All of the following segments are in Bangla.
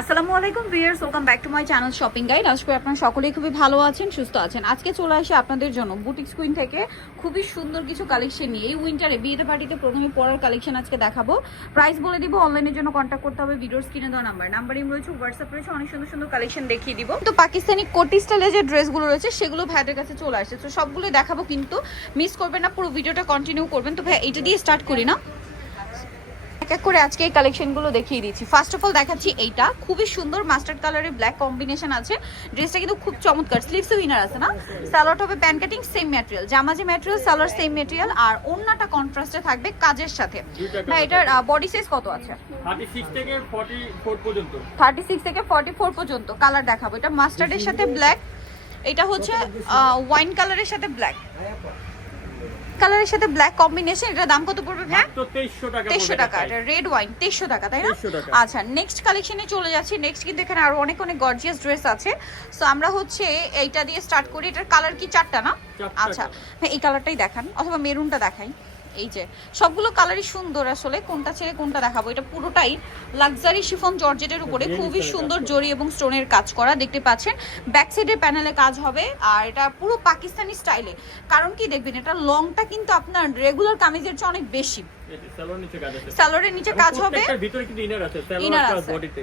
আসসালামু আলাইকুম viewers, welcome back to my channel shopping guide. আশা করি আপনারা সকলেই খুবই ভালো আছেন, সুস্থ আছেন। আজকে চলে আসি আপনাদের জন্য বুটিক্স কুইন থেকে খুবই সুন্দর কিছু কালেকশন নিয়ে। এই উইন্টারে বিয়েতে পার্টিতে প্রথমে পরার কালেকশন আজকে দেখাবো। প্রাইস বলে দিব, অনলাইনের জন্য কন্ট্যাক্ট করতে হবে ভিডিওর স্ক্রিনে দেওয়া নাম্বারে রয়েছে, হোয়াটসঅ্যাপ রয়েছে, অনেক সুন্দর সুন্দর কালেকশন দেখিয়ে দিব। তো পাকিস্তানি কোটি স্টাইলে যে ড্রেসগুলো রয়েছে সেগুলো ভাইদের কাছে চলে আসছে, তো সবগুলোই দেখাবো, কিন্তু মিস করবেন না, পুরো ভিডিওটা কন্টিনিউ করবেন। তো ভাই এটা দিয়ে স্টার্ট করি না, এক এক করে আজকে এই কালেকশনগুলো দেখিয়ে দিচ্ছি। ফার্স্ট অফ অল দেখাচ্ছি এইটা, খুবই সুন্দর মাস্টার্ড কালারের ব্ল্যাক কম্বিনেশন আছে। ড্রেসটা কিন্তু খুব চমৎকার, স্লিভস উইনার আছে না, সালোয়ার হবে প্যান কাটিং সেম ম্যাটেরিয়াল, জামা যে ম্যাটেরিয়াল সালোয়ার সেম ম্যাটেরিয়াল, আর ওড়নাটা কন্ট্রাস্টে থাকবে কাজের সাথে। ভাই এটার বডি সাইজ কত আছে? 36 থেকে 44 পর্যন্ত। 36 থেকে 44 পর্যন্ত কালার দেখাবো। এটা মাস্টার্ডের সাথে ব্ল্যাক, এটা হচ্ছে ওয়াইন কালারের সাথে ব্ল্যাক, কালারের সাথে ব্ল্যাক কম্বিনেশন। এটার দাম কত পড়বে ভাই? তো 2300 টাকা। 2300 টাকা। এটা রেড ওয়াইন 2300 টাকা, তাই না? আচ্ছা, নেক্সট কালেকশনে চলে যাচ্ছি। নেক্সট কিন্তু এখানে আরো অনেক অনেক গর্জিয়াস ড্রেস আছে। সো আমরা হচ্ছে এইটা দিয়ে স্টার্ট করি। এটার কালার কি চারটা না? আচ্ছা হ্যাঁ, এই কালারটাই দেখান, অথবা মেরুনটা দেখাই। এই যে সবগুলো কালারই সুন্দর, আসলে কোনটা ছেড়ে কোনটা দেখাবো। এটা পুরোটাই লাক্সারি শিফন জর্জেটের উপরে খুবই সুন্দর জরি এবং স্টোনের কাজ করা, দেখতে পাচ্ছেন। ব্যাক সাইডের প্যানেলে কাজ হবে, আর এটা পুরো পাকিস্তানি স্টাইলে। কারণ কি দেখবেন, এটা লংটা কিন্তু আপনার রেগুলার কামিজের চেয়ে অনেক বেশি। সালোয়ারের নিচে কাজ হবে, ভিতরে কিন্তু ইনার আছে, ইনার সালোয়ার আছে, বডিতে।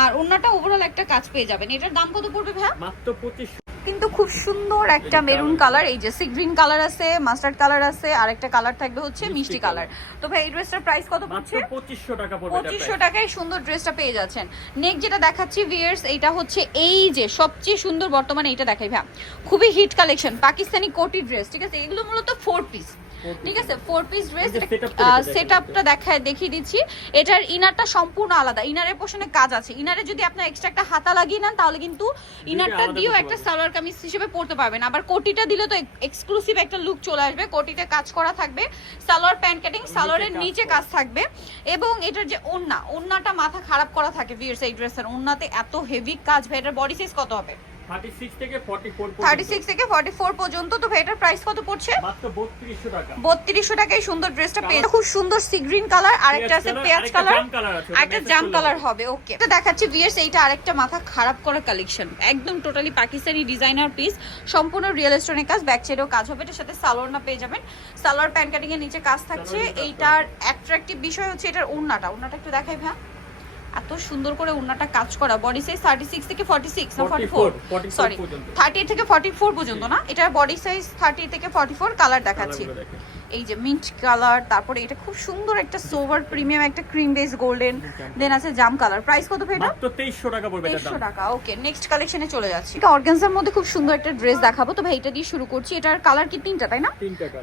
আর ওন্নাটা ওভারঅল একটা কাজ পেয়ে যাবেন। এটার দাম কত পড়বে ভাই? মাত্র 2500। কিন্তু খুব সুন্দর একটা মেরুন কালার, এই যে সি গ্রিন কালার আছে, মাস্টার্ড কালার আছে, আর একটা কালার থাকবে হচ্ছে মিষ্টি কালার। তো ভাই এই ড্রেসটার প্রাইস কত পড়ছে? 2500 টাকা পড়বে। 2500 টাকায় সুন্দর ড্রেসটা পেয়ে যাচ্ছেন। নেক্সট যেটা দেখাচ্ছি ভিউয়ার্স, এটা হচ্ছে এই যে সবচেয়ে সুন্দর বর্তমানে এইটা দেখাই ভাই, খুবই হিট কালেকশন পাকিস্তানি কোটি ড্রেস, ঠিক আছে? এগুলো মূলত 4 পিস, ঠিক আছে? 4 পিস ড্রেস। সেটআপটা দেখিয়ে দিচ্ছি। এটার ইনারটা সম্পূর্ণ আলাদা, ইনারের পোর্শনে কাজ আছে। ইনারে যদি আপনার এক্সট্রা একটা হাতা লাগিয়ে নেন, তাহলে কিন্তু ইনারটা দিয়েও একটা সালোয়ার কামিজ হিসেবে পরতে পারবেন। আবার কোটিটা দিলে তো এক্সক্লুসিভ একটা লুক চলে আসবে। কোটিতে কাজ করা থাকবে, সালোয়ার প্যান্ট কাটিং, সালোয়ারের নিচে কাজ থাকবে, এবং এটার যে ওড়নাটা মাথা খারাপ করা থাকে ভিউয়ার্স। এই ড্রেসের ওড়নাতে এত হেভি কাজ। ভাই এটার বডি সাইজ কত হবে? 36 থেকে 44 পর্যন্ত। 36 থেকে 44 পর্যন্ত। তো ভাই এটার প্রাইস কত পড়ছে? মাত্র 3200 টাকা। 3200 টাকায় সুন্দর ড্রেসটা পেয়ে, খুব সুন্দর সি গ্রিন কালার, আরেকটা আছে পেঁয়াজ কালার, আরেকটা জাম কালার হবে। ওকে, তো দেখাচ্ছি ভিউয়ার্স, এইটা আরেকটা মাথা খারাপ করা কালেকশন, একদম টোটালি পাকিস্তানি ডিজাইনার পিস, সম্পূর্ণ রিয়েল স্টোনের কাজ, ব্যাক সাইডেও কাজ হবে। এটার সাথে সালোয়ার না পেয়ে যাবেন, সালোয়ার প্যান্ট কাটিং এর নিচে কাজ থাকছে। এইটার অ্যাট্রাকটিভ বিষয় হচ্ছে এটার ওড়নাটা একটু দেখাই ভাই, এত সুন্দর করে ওড়নাটা কাজ করা। বডি সাইজ 36 থেকে 46 না 44, সরি 30 থেকে 44 পর্যন্ত না, এটার বডি সাইজ 30 থেকে 44। কালার দেখাচ্ছি, এই যে মিন্ট কালার, তারপরে এটা খুব সুন্দর একটা সোভার প্রিমিয়াম একটা ক্রিম বেস গোল্ডেন, দেন আছে জাম কালার। প্রাইস কত ভাই? মাত্র 2300 টাকা পড়বে। 2300 টাকা। ওকে, নেক্সট কালেকশনে চলে যাচ্ছি। এটা অর্গানজার মধ্যে খুব সুন্দর একটা ড্রেস দেখাবো। তো ভাই এটা দিয়ে শুরু করছি। এটার কালার কি তিনটা, তাই না?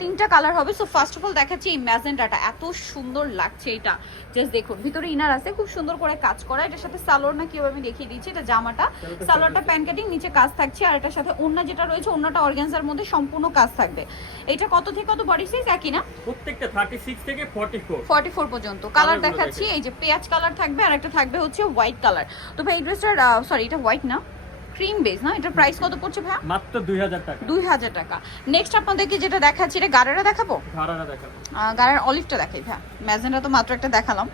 তিনটা কালার হবে। সো ফার্স্ট অফ অল দেখাচ্ছি এই ম্যাজেন্টাটা, এত সুন্দর লাগছে এটা। জাস্ট দেখুন, ভিতরে ইনার আছে, খুব সুন্দর করে কাজ করা। এটার সাথে সালোয়ার না কিভাবে আমি দেখিয়ে দিচ্ছি। এটা জামাটা, সালোয়ারটা প্যান কাটিং, নিচে কাজ থাকছে, আর এটার সাথে ওড়না যেটা রয়েছে, ওড়নাটা অর্গানজার মধ্যে সম্পূর্ণ কাজ থাকবে। এটা কত থেকে কত বডি সাইজ? একই না, প্রত্যেকটা 36 থেকে 44 পর্যন্ত। কালার দেখাচ্ছি, এই যে পেঁয়াজ কালার থাকবে, আর একটা থাকবে হচ্ছে হোয়াইট কালার। তো ভাই এই ড্রেসটার সরি এটা হোয়াইট না, ক্রিম বেস না, এটার প্রাইস কত পড়ছে ভাই? মাত্র 2000 টাকা। 2000 টাকা। নেক্সট আপনাদেরকে যেটা দেখাচ্ছি, এটা গারারা দেখাবো, গারার অলিভটা দেখাই ভাই। ম্যাজেন্টা তো মাত্র একটা দেখালাম।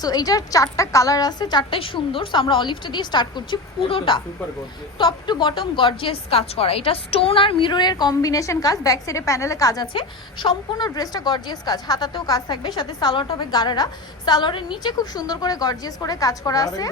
সো এইটার চারটা কালার আছে, চারটাই সুন্দর। সো আমরা অলিভটা দিয়ে স্টার্ট করছি। পুরোটা টপ টু বটম গর্জিয়াস কাজ করা। এটা স্টোন আর মিররের কম্বিনেশন কাজ, ব্যাক সাইডে প্যানেলে কাজ আছে, সম্পূর্ণ ড্রেসটা গর্জিয়াস কাজ, হাতাতেও কাজ থাকবে, সাথে সালোয়ারটা হবে গারারা, সালোয়ারের নিচে খুব সুন্দর করে গর্জিয়াস করে কাজ করা আছে,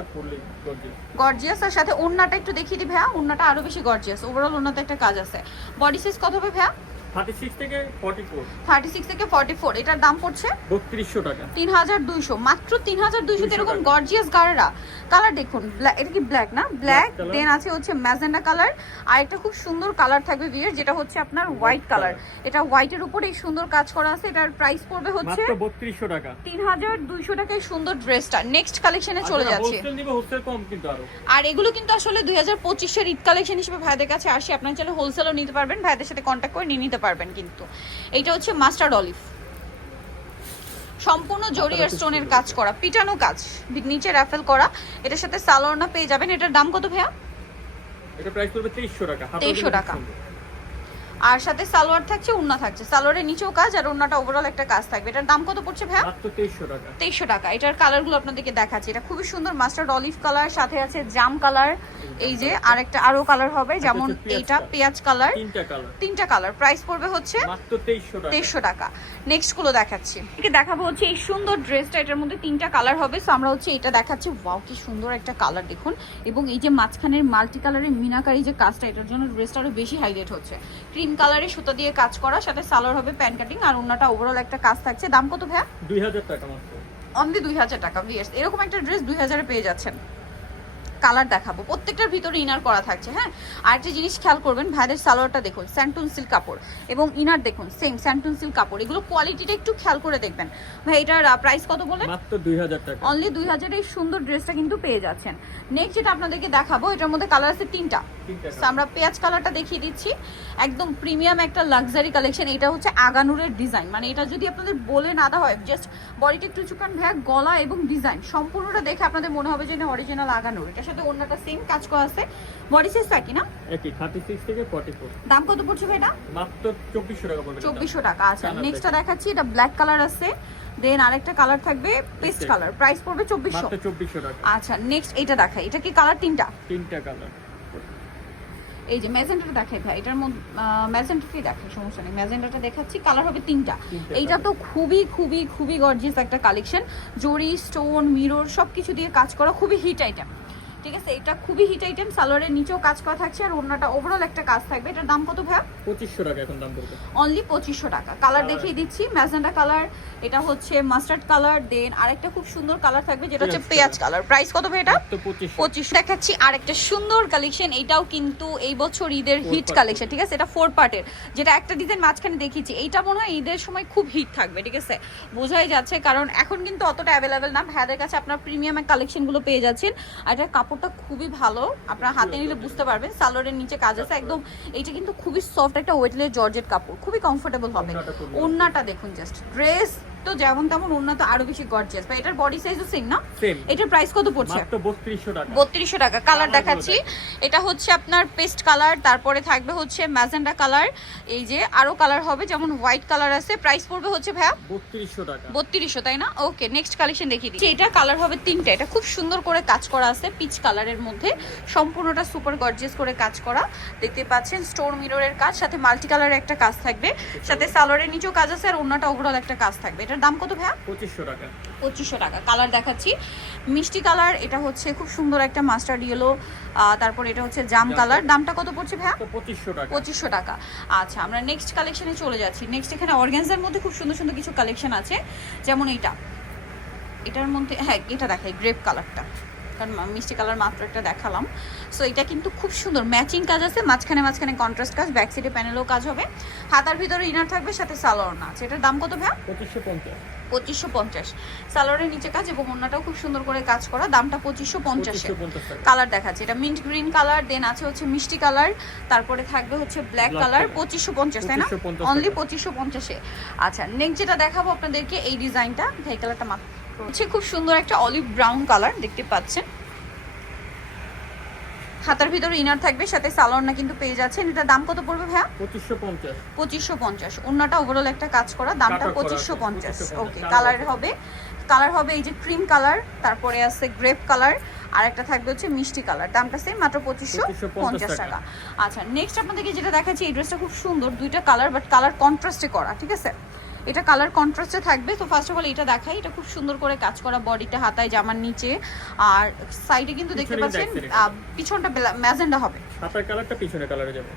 গর্জিয়াস। আর সাথে ওড়নাটা একটু দেখিয়ে দিই ভাইয়া, ওড়নাটা আরো বেশি গর্জিয়াস, ওভারঅল ওড়নাতে একটা কাজ আছে। বডি সাইজ কত হবে ভাইয়া? 36 থেকে 44। 36 থেকে 44। এটার দাম পড়ছে 3200 টাকা। 3200, মাত্র 3200 তে এরকম গর্জিয়াস গারারা। কালার দেখুন, এটা কি ব্ল্যাক না, ব্ল্যাক, দেন আছে হচ্ছে ম্যাজেন্টা কালার, আর একটা খুব সুন্দর কালার থাকবে ভিউয়ার, যেটা হচ্ছে আপনার হোয়াইট কালার। এটা হোয়াইটের উপরে এই সুন্দর কাজ করা আছে। এটার প্রাইস পড়বে হচ্ছে মাত্র 3200 টাকা। 3200 টাকায় সুন্দর ড্রেসটা। নেক্সট কালেকশনে চলে যাচ্ছে। হোলসেল নিব, হোলসেল কম কিন্তু আরো। আর এগুলো কিন্তু আসলে 2025 এর ঈদ কালেকশন হিসেবে ভাইদের কাছে আসি, আপনারা চাইলে হোলসেলও নিতে পারবেন, ভাইদের সাথে কন্ট্যাক্ট করে নিয়ে নিতে পারবেন। কিন্তু এইটা হচ্ছে মাস্টার্ড অলিভ, সম্পূর্ণ জরি আর স্টোনের কাজ করা, পিটানো কাজ, নিচে রাফেল করা। এটার সাথে সালোয়ার না পেয়ে যাবেন। এটার দাম কত ভাইয়া? এটা প্রাইস পড়বে 2300 টাকা। 2300 টাকা। আর সাথে সালোয়ার থাকছে, ওড়না থাকছে, সালোয়ারের নিচেও কাজ আর ওড়নাটা ওভারঅল একটা কাজ থাকবে। এটার দাম কত পড়ছে ভাইয়া? মাত্র 2300 টাকা। 2300 টাকা। এটার কালারগুলো আপনাদেরকে দেখাচ্ছি। এটা খুবই সুন্দর মাস্টার্ড অলিভ কালার, সাথে আছে জাম কালার, এই যে আরেকটা আরো কালার হবে, যেমন এইটা পেঁয়াজ কালার, তিনটা কালার। প্রাইস পড়বে হচ্ছে মাত্র 2300 টাকা। নেক্সট গুলো দেখাচ্ছি, একে দেখাবো হচ্ছে এই সুন্দর ড্রেসটা। এটার মধ্যে তিনটা কালার হবে, সো আমরা হচ্ছে এটা দেখাচ্ছি। ওয়াও কি সুন্দর একটা কালার দেখুন, এবং এই যে মাঝখানের মাল্টি কালারের মিনাকারি যে কাজটা, এটার জন্য ড্রেসটা আরো বেশি হাইলাইট হচ্ছে। ক্রিম কালারে সুতা দিয়ে কাজ করা, সাথে সালোয়ার হবে প্যান কাটিং, আর ওন্নাটা ওভারঅল একটা কাজ থাকছে। দাম কত ভাইয়া? 2000 টাকা মাত্র। অনলি 2000 টাকা। ভিউয়ার্স এরকম একটা ড্রেস 2000 এ পেয়ে যাচ্ছেন। কালার দেখাবো, প্রত্যেকটার ভিতরে ইনার করা থাকছে। হ্যাঁ, আরেকটা জিনিস খেয়াল করবেন, ভাইদের সালোয়ারটা দেখুন স্যান্টুন সিল্ক কাপড়, এবং ইনার দেখুন সেম স্যান্টুন সিল্ক কাপড়। এগুলো কোয়ালিটিটা একটু খেয়াল করে দেখবেন। ভাই এটার প্রাইস কত বলেন? মাত্র 2000 টাকা। অনলি 2000 এই সুন্দর ড্রেসটা কিন্তু পেয়ে যাচ্ছেন। নেক্সট যেটা আপনাদেরকে দেখাবো, এটার মধ্যে কালার আছে তিনটা। আমরা পেঁয়াজ কালারটা দেখিয়ে দিচ্ছি, একদম প্রিমিয়াম একটা লাক্সারি কালেকশন। এটা হচ্ছে আগানুরের ডিজাইন, মানে এটা যদি আপনাদের বলে না দেওয়া হয়, জাস্ট বডিটা একটু চুকান ভাইয়া, গলা এবং ডিজাইন সম্পূর্ণটা দেখে আপনাদের মনে হবে যে এটা অরিজিনাল আগানুর। এটার সাথে অন্যটা সেম কাজ করা আছে। বডি সাইজ কি না একই 36 থেকে 44। দাম কত পড়ছে ভাই এটা? মাত্র 2400 টাকা পড়বে। 2400 টাকা। আচ্ছা, নেক্সটটা দেখাচ্ছি। এটা ব্ল্যাক কালার আছে, দেন আরেকটা কালার থাকবে পেস্ট কালার। প্রাইস পড়বে 2400। মাত্র 2400 টাকা। আচ্ছা, নেক্সট এটা দেখাই। এটা কি কালার? তিনটা কালার। এই যে ম্যাজেন্টাটা দেখাই ভাই, এটার মধ্যে ম্যাজেন্টাটাই দেখাই, সমস্যা নেই। ম্যাজেন্টাটা দেখাচ্ছি, কালার হবে তিনটা। এইটা তো খুবই খুবই খুবই গর্জিয়াস একটা কালেকশন। জরি, স্টোন, মিরর সবকিছু দিয়ে কাজ করা, খুবই হিট আইটেম। ঠিক আছে, এটা খুবই হিট আইটেম। সালোয়ারের নিচেও কাজ করা থাকছে, আর ওড়নাটা ওভারঅল একটা কাজ থাকবে। এটার দাম কত ভাই? 2500 টাকা এখন দাম পড়বে। অনলি 2500 টাকা। কালার দেখিয়ে দিচ্ছি, ম্যাজেন্টা কালার, এটা হচ্ছে মাস্টার্ড কালার, দেন আরেকটা খুব সুন্দর কালার থাকবে যেটা হচ্ছে পেঁয়াজ কালার। প্রাইস কত ভাই এটা? 2500। দেখাচ্ছি আরেকটা সুন্দর কালেকশন, এটাও কিন্তু এই বছর ঈদের হিট কালেকশন। ঠিক আছে, এটা 4 পার্টের, যেটা একটা ডিজাইন মাঝখানে দেখিয়েছি। এইটা মনে হয় ঈদের সময় খুব হিট থাকবে। ঠিক আছে, বোঝাই যাচ্ছে, কারণ এখন কিন্তু অতটা অ্যাভেলেবেল না। ভাইদের কাছে আপনার প্রিমিয়াম কালেকশনগুলো পেয়ে যাচ্ছেন। আর এটার কাপড়টা খুবই ভালো, আপনার হাতে নিলে বুঝতে পারবেন। সালোয়ারের নিচে কাজ আছে একদম। এইটা কিন্তু খুবই সফট একটা ওয়েটলেস জর্জেট কাপড়, খুবই কমফোর্টেবল হবে। ওড়নাটা দেখুন, জাস্ট ড্রেস তো যেমন তেমন, ওড়না তো আরো বেশি গর্জিয়াস। ভাই এটার বডি সাইজও সেম না? এটার প্রাইস কত পড়ছে? মাত্র 3200 টাকা। 3200 টাকা। কালার দেখাচ্ছি, এটা হচ্ছে আপনার পেস্ট কালার, তারপরে থাকবে হচ্ছে ম্যাজেন্টা কালার, এই যে আরো কালার হবে, যেমন হোয়াইট কালার আছে। প্রাইস পড়বে হচ্ছে ভাইয়া 3200 টাকা। 3200, তাই না? ওকে, নেক্সট কালেকশন দেখিয়ে দিচ্ছি। এটা কালার হবে তিনটা। এটা খুব সুন্দর করে কাজ করা আছে, পিচ কালারের মধ্যে, সম্পূর্ণটা সুপার গর্জিয়াস করে কাজ করা। দেখতে পাচ্ছেন স্টোন মিররের কাজ, সাথে মাল্টি কালারের একটা কাজ থাকবে, সাথে সালোয়ারের নিচেও কাজ আছে, আর ওড়নাটা ওভারঅল একটা কাজ থাকবে। এটার দাম কত ভাইয়া? 2500 টাকা। 2500 টাকা। কালার দেখাচ্ছি, মিষ্টি কালার, এটা হচ্ছে খুব সুন্দর একটা মাস্টার্ড ইয়েলো, তারপর এটা হচ্ছে জাম কালার। দামটা কত পড়ছে ভাইয়া? 2500 টাকা। 2500 টাকা। আচ্ছা, আমরা নেক্সট কালেকশনে চলে যাচ্ছি। নেক্সট এখানে অর্গানজার মধ্যে খুব সুন্দর সুন্দর কিছু কালেকশন আছে, যেমন এটার মধ্যে, হ্যাঁ এটা দেখাই, গ্রেপ কালারটা, কারণ মিষ্টি কালার মাত্র একটা দেখালাম। সো এটা কিন্তু খুব সুন্দর ম্যাচিং কাজ আছে, মাঝখানে মাঝখানে কন্ট্রাস্ট কাজ, ব্যাক সাইডে প্যানেলও কাজ হবে, হাতার ভিতরে ইনার থাকবে, সাথে সালোয়ার না আছে। এটার দাম কত ভাইয়া? 2550। 2550। সালোয়ারের নিচে কাজ এবং ওড়নাটাও খুব সুন্দর করে কাজ করা। দামটা 2550। 2550 কালার দেখাচ্ছে, এটা মিন্ট গ্রিন কালার, দেন আছে হচ্ছে মিষ্টি কালার, তারপরে থাকবে হচ্ছে ব্ল্যাক কালার। 2550, তাই না? অনলি 2550-এ। আচ্ছা, নেক্সট যেটা দেখাবো আপনাদেরকে, এই ডিজাইনটা, এই কালারটা মাত্র হচ্ছে খুব সুন্দর একটা অলিভ ব্রাউন কালার, দেখতে পাচ্ছেন। হাতার ভিতরে ইনার থাকবে, সাথে সালোয়ার না কিন্তু পেয়ে যাচ্ছেন। এটা দাম কত পড়বে ভাইয়া? 2550। 2550। ওড়নাটা ওভারঅল একটা কাজ করা, দামটা 2550। ওকে, কালার হবে এই যে ক্রিম কালার, তারপরে আছে গ্রেপ কালার, আর একটা থাকবে হচ্ছে মিষ্টি কালার। দামটা সেম, মাত্র 2550 টাকা। আচ্ছা, নেক্সট আপনাদেরকে যেটা দেখাচ্ছি, এই ড্রেসটা খুব সুন্দর, দুইটা কালার, বাট কালার কন্ট্রাস্টে করা। ঠিক আছে, এটা কালার কন্ট্রাস্টে থাকবে। তো ফার্স্ট অফ অল এটা দেখাই, এটা খুব সুন্দর করে কাজ করা, বডিটা, হাতায়, জামার নিচে, আর সাইডে কিন্তু দেখতে পাচ্ছেন পিছনটা ম্যাজেন্ডা হবে, হাতার কালারটা পিছনে কালারে যাবে।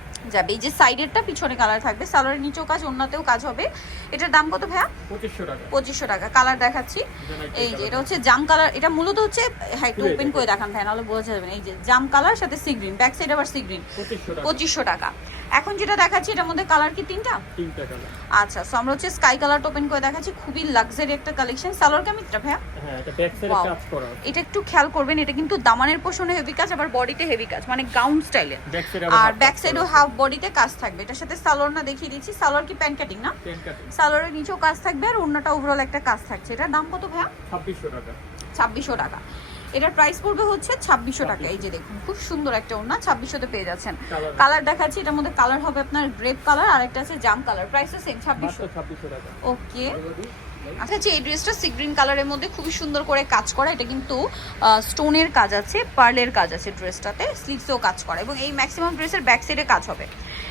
এই যে সাইডেরটা পিছনে কালার থাকবে, সালোয়ারের নিচেও কাজ, ওড়নাতেও কাজ হবে। এটার দাম কত ভাইয়া? 2500 টাকা। 2500 টাকা। কালার দেখাচ্ছি, এই যে এটা হচ্ছে জাম কালার, এটা মূলত হচ্ছে, হ্যাঁ একটু ওপেন করে দেখান ভাই, নাহলে বোঝা যাবে না। এই যে জাম কালার, সাথে সি গ্রিন, ব্যাক সাইড আবার সি গ্রিন। 2500 টাকা। এখন যেটা দেখাচ্ছি, এটার মধ্যে কালার কি তিনটা কালার। আচ্ছা, সো আমরা হচ্ছে স্কাই কালারটা ওপেন করে দেখাচ্ছি, খুবই লাক্সারি একটা কালেকশন। সালোয়ার কামিজটা ভাইয়া, হ্যাঁ এটা ব্যাক সাইডে কাজ করা, এটা একটু খেয়াল করবেন, এটা কিন্তু দামানের পোর্শনে হেভি কাজ, আবার বডিতে হেভি কাজ, মানে গাউন স্টাইলের, আর ব্যাক সাইডেও হাফ বডিতে কাজ থাকবে। এটার সাথে সালোয়ার না দেখিয়ে দিচ্ছি, সালোয়ার কি প্যান্ট কাটিং না? সালোয়ারের নিচেও কাজ থাকবে, আর ওড়নাটা ওভারঅল একটা কাজ থাকছে। এটার দাম কত ভাইয়া? 2600 টাকা। 2600 টাকা। এটার প্রাইস পড়বে হচ্ছে 2600 টাকা। এই যে দেখুন খুব সুন্দর একটা ওড়না, 2600 তে পেয়ে যাচ্ছেন। কালার কালার দেখাচ্ছি, এটার মধ্যে কালার হবে আপনার গ্রেপ কালার আর একটা আছে জাম কালার, প্রাইসও সেম 2600। 2600 টাকা। ওকে, আচ্ছা যে এই ড্রেসটা সি গ্রিন কালারের মধ্যে খুবই সুন্দর করে কাজ করা, এটা কিন্তু স্টোনের কাজ আছে, পার্লের কাজ আছে ড্রেসটাতে, স্লিভসেও কাজ করা এবং এই ম্যাক্সিমাম ড্রেসের ব্যাক সাইডে কাজ হবে।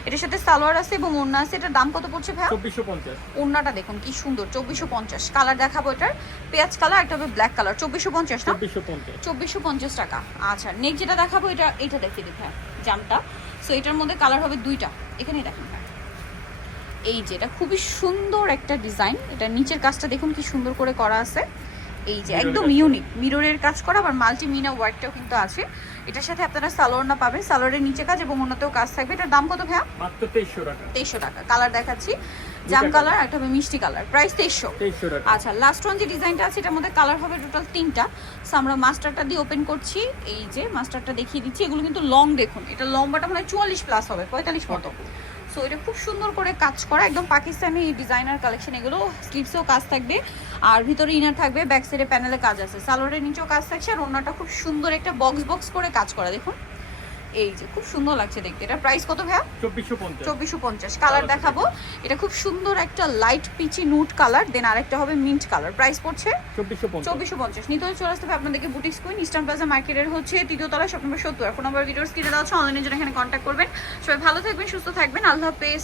এটার সাথে সালোয়ার আছে এবং ওড়না আছে। এটার দাম কত পড়ছে ভাই? 2450। ওড়নাটা দেখুন কি সুন্দর, 2450। কালার দেখাবো, এটার পেঁয়াজ কালার, একটা হবে ব্ল্যাক কালার, 2450 না? 2450। 2450 টাকা। আচ্ছা নেক্সট যেটা দেখাবো এটা দেখিয়ে দিই হ্যাঁ, জামটা। সো এটার মধ্যে কালার হবে দুইটা, এখানেই দেখেন হ্যাঁ। এই যে এটা খুবই সুন্দর একটা ডিজাইন, এটা নিচের কাজটা দেখুন কি সুন্দর করে করা আছে। এই যে একদম ইউনিক মিররের কাজ করা, আবার মাল্টি মিনা ওয়ার্কটাও কিন্তু আছে। এটার সাথে আপনারা সালোয়ার না পাবেন, সালোয়ারের নিচে কাজ এবং অন্যতেও কাজ থাকবে। এটার দাম কত ভাইয়া? মাত্র 2300 টাকা। 2300 টাকা। কালার দেখাচ্ছি, জাম কালার, একটা হবে মিষ্টি কালার, প্রাইস 2300। 2300 টাকা। আচ্ছা লাস্ট ওয়ান যে ডিজাইনটা আছে এটার মধ্যে কালার হবে টোটাল 3টা। সো আমরা মাস্টারটা দিয়ে ওপেন করছি। এই যে মাস্টারটা দেখিয়ে দিচ্ছি, এগুলো কিন্তু লং দেখুন, এটা লম্বাটা মানে 44 প্লাস হবে, 45 মতো। সো এটা খুব সুন্দর করে কাজ করা, একদম পাকিস্তানি ডিজাইনার কালেকশন এগুলো। স্লিভসেও কাজ থাকবে আর ভিতরে ইনার থাকবে, ব্যাক সাইডে প্যানেলে কাজ আছে, সালোয়ারের নিচেও কাজ থাকছে আর ওড়নাটা খুব সুন্দর একটা বক্স বক্স করে কাজ করা দেখুন। এই যে খুব সুন্দর লাগছে দেখতে। এটা প্রাইস কত ভাইয়া? 2450। 2450। কালার দেখাবো, এটা খুব সুন্দর একটা লাইট পিচি নুট কালার, দেন আরেকটা হবে মিন্ট কালার, প্রাইস পড়ছে 2450। নিতে হলে চলে আসতে হবে আপনাদেরকে বুটিক্স কুইন, ইস্টার্ন প্লাজা মার্কেটের হচ্ছে 3য় তলা, shop number 70। Phone number videos কিনে দেওয়া হচ্ছে, অনলাইনে জন্য এখানে কন্ট্যাক্ট করবেন। সবাই ভালো থাকবেন, সুস্থ থাকবেন, আল্লাহ হাফেজ।